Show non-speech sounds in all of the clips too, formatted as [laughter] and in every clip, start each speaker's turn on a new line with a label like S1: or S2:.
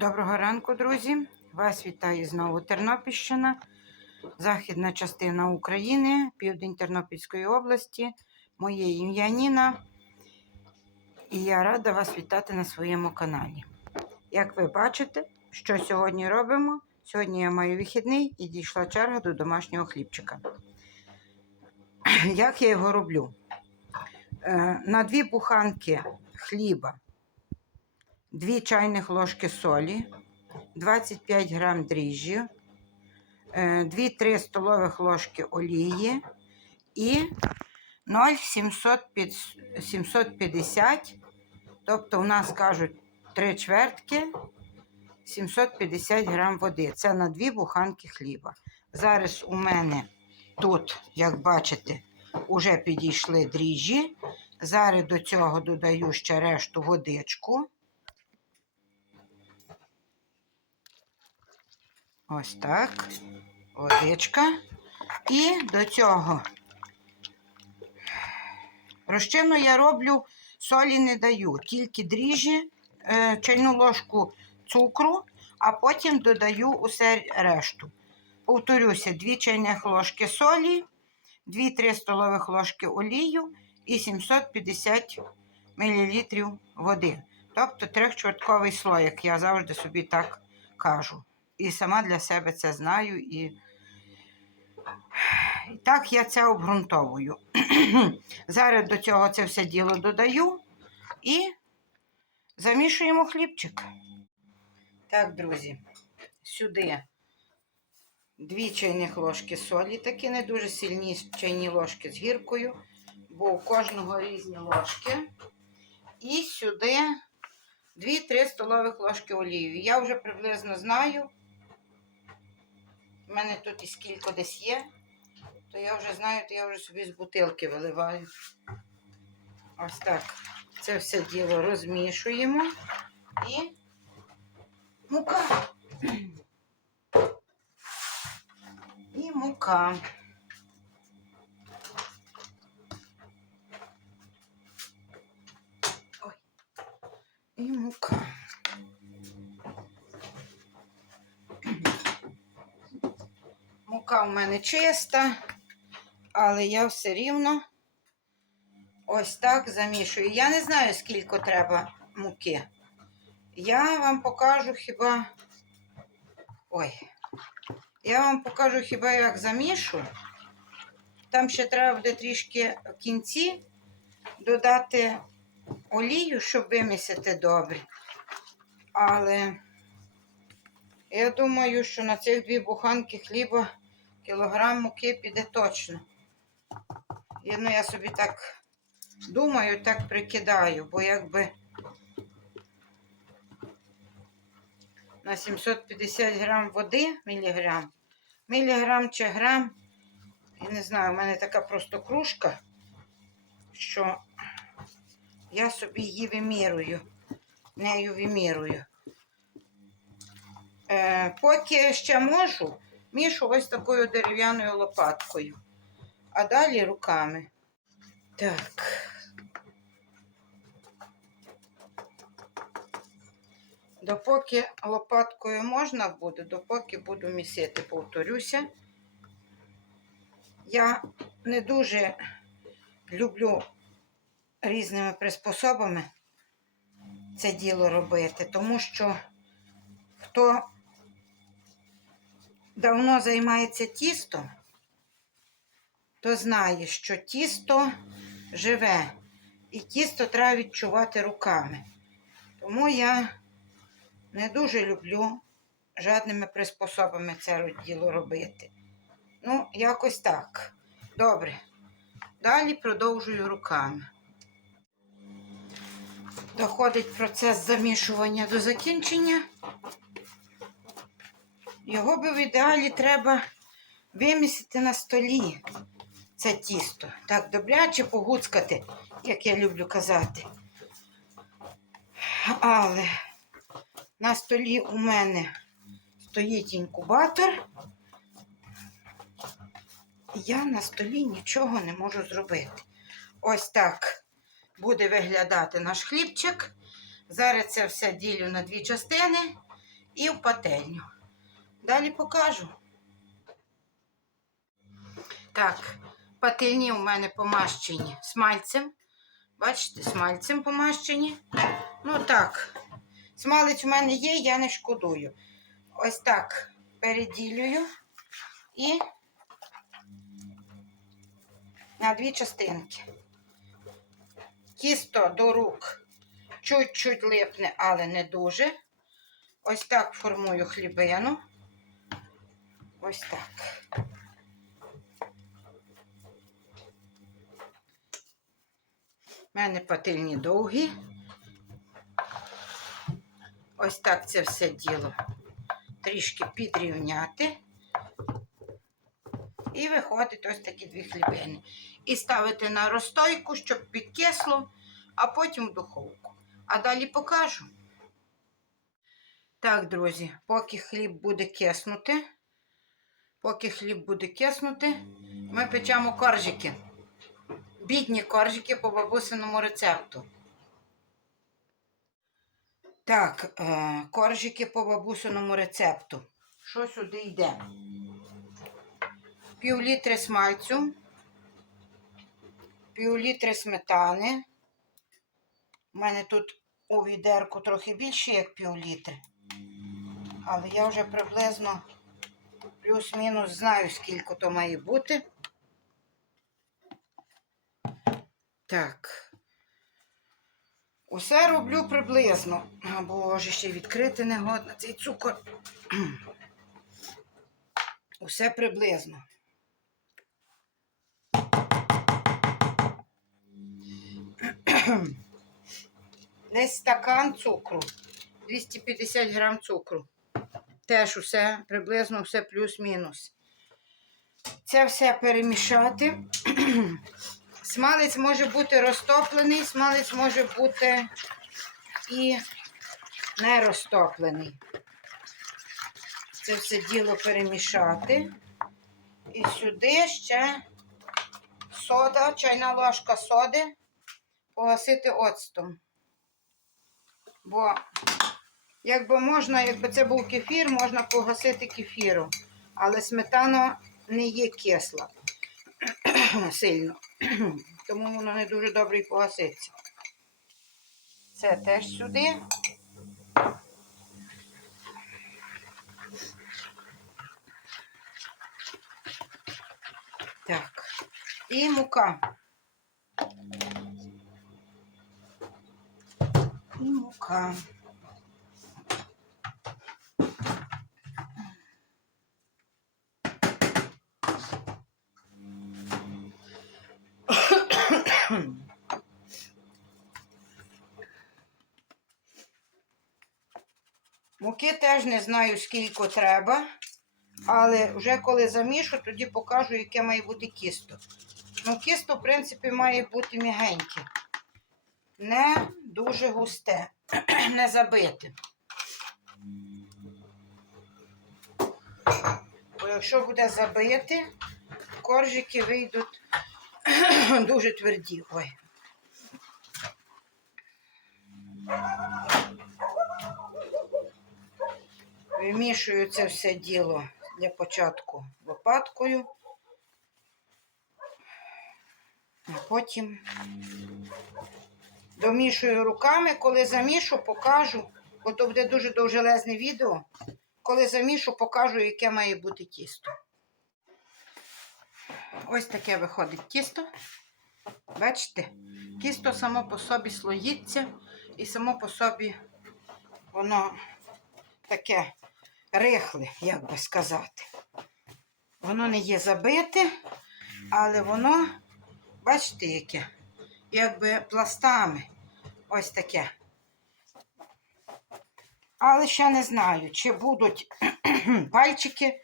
S1: Доброго ранку, друзі! Вас вітає знову Тернопільщина, західна частина України, південь Тернопільської області. Моє ім'я Ніна. І я рада вас вітати на своєму каналі. Як ви бачите, що сьогодні робимо? Сьогодні я маю вихідний і дійшла черга до домашнього хлібчика. Як я його роблю? Е, На дві буханки хліба 2 чайних ложки солі, 25 грам дріжджів, 2-3 столових ложки олії і 0,750, тобто у нас кажуть 3 чвертки, 750 грам води. Це на дві буханки хліба. Зараз у мене тут, як бачите, уже підійшли дріжджі. Зараз до цього додаю ще решту водичку. Ось так. Водичка. І до цього розчину я роблю, солі не даю, тільки дріжджі, е, чайну ложку цукру, а потім додаю усе решту. Повторюся, 2 чайних ложки солі, 2-3 столових ложки олію і 750 мл води. Тобто трьохчвертковий слоїк, я завжди собі так кажу. І сама для себе це знаю. І, і [sighs] так я це обґрунтовую. [clears throat] Зараз до цього це все діло додаю і замішуємо хлібчик. Так, друзі, сюди дві чайних ложки солі, такі не дуже сильні чайні ложки з гіркою, бо у кожного різні ложки. І сюди 2-3 столових ложки олії. Я вже приблизно знаю. У мене тут і скільки десь є, то я вже знаю, то я вже собі з бутилки виливаю. Ось так. Це все діло розмішуємо і мука. І мука. Ой. І мука. Мука в мене чиста, але я все рівно ось так замішую. Я не знаю, скільки треба муки. Я вам покажу хіба. Ой, я вам покажу хіба як замішу. Там ще треба буде трішки в кінці додати олію, щоб вимісити добре. Але я думаю, що на цих дві буханки хліба кілограм муки піде точно. І, ну, я собі так думаю, так прикидаю, бо якби на 750 грам води міліграм, міліграм чи грам, я не знаю, у мене така просто кружка, що я собі її вимірюю, нею вимірюю. Е, поки ще можу, мішу ось такою дерев'яною лопаткою, а далі руками. Так. Допоки лопаткою можна буде, допоки буду місити, повторюся. Я не дуже люблю різними приспособами це діло робити, тому що хто давно займається тістом, то знає, що тісто живе, і тісто треба відчувати руками. Тому я не дуже люблю жадними приспособами це діло робити. Ну, якось так. Добре. Далі продовжую руками. Доходить процес замішування до закінчення. Його би в ідеалі треба вимісити на столі це тісто. Так добряче погуцкати, як я люблю казати. Але на столі у мене стоїть інкубатор. Я на столі нічого не можу зробити. Ось так буде виглядати наш хлібчик. Зараз це все ділю на дві частини і в пательню. Далі покажу. Так, пательні у мене помащені смальцем. Бачите, смальцем помащені. Ну так, смалець у мене є, я не шкодую. Ось так переділюю і на дві частинки. Тісто до рук чуть-чуть липне, але не дуже. Ось так формую хлібину. Ось так. У мене пательні довгі. Ось так це все діло трішки підрівняти. І виходить ось такі дві хлібини. І ставити на розстойку, щоб підкисло, а потім в духовку. А далі покажу. Так, друзі, поки хліб буде киснути, поки хліб буде киснути, ми печемо коржики. Бідні коржики по бабусиному рецепту. Так, е, коржики по бабусиному рецепту. Що сюди йде? Пів літри смальцю, пів літри сметани. У мене тут у відерку трохи більше, як пів літри. Але я вже приблизно плюс-мінус знаю, скільки то має бути. Так. Усе роблю приблизно. А, Боже, ще відкрити не годно цей цукор. [clears throat] Усе приблизно. [clears throat] Десь стакан цукру. 250 грам цукру. Теж усе приблизно все плюс-мінус. Це все перемішати. [clears throat] Смалець може бути розтоплений, смалець може бути і не розтоплений. Це все діло перемішати. І сюди ще сода, чайна ложка соди, погасити оцтом. Бо, якби можна, якби це був кефір, можна погасити кефіру. Але сметана не є кисла [clears throat] сильно. [clears throat] Тому воно не дуже добре і погаситься. Це теж сюди. Так. І мука. І мука. Муки теж не знаю, скільки треба, але вже коли замішу, тоді покажу, яке має бути кісто. Ну, кісто, в принципі, має бути м'ягеньке. Не дуже густе, [clears throat] не забите. Бо якщо буде забити, коржики вийдуть [clears throat] дуже тверді. Ой. Вимішую це все діло для початку лопаткою, а потім домішую руками. Коли замішу, покажу, бо то буде дуже довжелезне відео. Коли замішу, покажу, яке має бути тісто. Ось таке виходить тісто. Бачите? Тісто само по собі слоїться і само по собі воно таке рихле, як би сказати. Воно не є забите, але воно, бачите, яке, якби пластами. Ось таке. Але ще не знаю, чи будуть [clears throat] пальчики,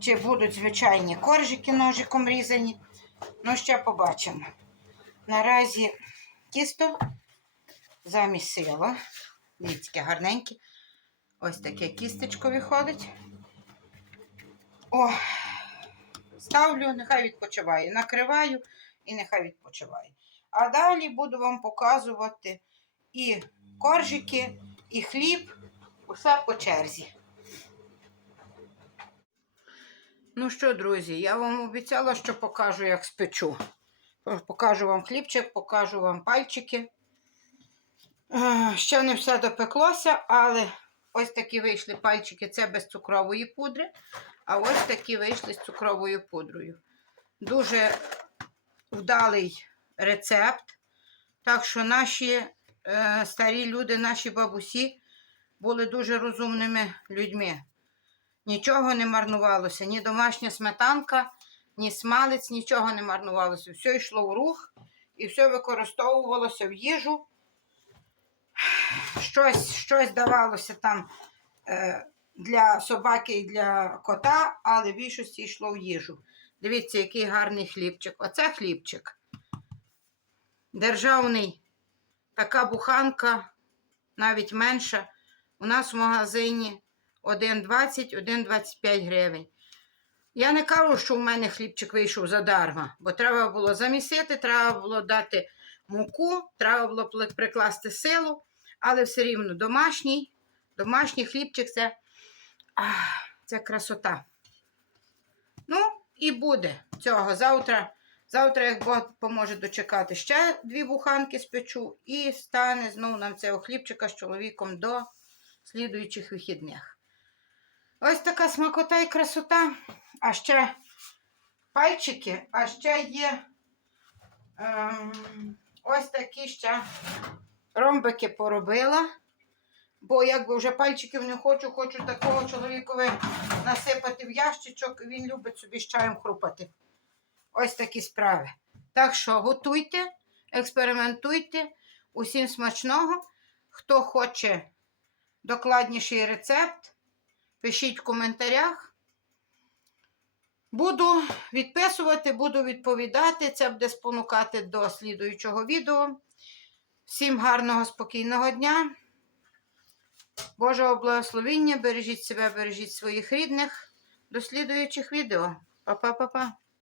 S1: чи будуть звичайні коржики ножиком різані. Ну, ще побачимо. Наразі тісто замість сила. Дивіться, гарненьке. Ось таке кістечко виходить. О, ставлю, нехай відпочиває. Накриваю і нехай відпочиває. А далі буду вам показувати і коржики, і хліб Усе по черзі. Ну що, друзі, я вам обіцяла, що покажу, як спечу. Покажу вам хлібчик, покажу вам пальчики. Е, Ще не все допеклося, але ось такі вийшли пальчики. Це без цукрової пудри, а ось такі вийшли з цукровою пудрою. Дуже вдалий рецепт. Так що наші е, старі люди, наші бабусі були дуже розумними людьми. Нічого не марнувалося, ні домашня сметанка, ні смалець, нічого не марнувалося. Все йшло в рух і все використовувалося в їжу. Щось, щось давалося там е, для собаки і для кота, але в більшості йшло в їжу. Дивіться, який гарний хлібчик. Оце хлібчик. Державний, така буханка, навіть менша. У нас в магазині 1,20, 1,25 гривень. Я не кажу, що у мене хлібчик вийшов задарма, бо треба було замісити, треба було дати муку, треба було прикласти силу, але все рівно домашній, домашній хлібчик це, ах, це красота. Ну, і буде цього. Завтра, завтра, як Бог поможе дочекати, ще дві буханки спечу і стане знову нам цього хлібчика з чоловіком до слідуючих вихідних. Ось така смакота і красота. А ще пальчики, а ще є ем, ось такі ще ромбики поробила. Бо якби вже пальчиків не хочу, хочу такого чоловікові насипати в ящичок, він любить собі з чаєм хрупати. Ось такі справи. Так що готуйте, експериментуйте, усім смачного. Хто хоче докладніший рецепт, пишіть в коментарях. Буду відписувати, буду відповідати. Це буде спонукати до слідуючого відео. Всім гарного, спокійного дня. Божого благословіння. Бережіть себе, бережіть своїх рідних. До слідуючих відео. Па-па-па-па.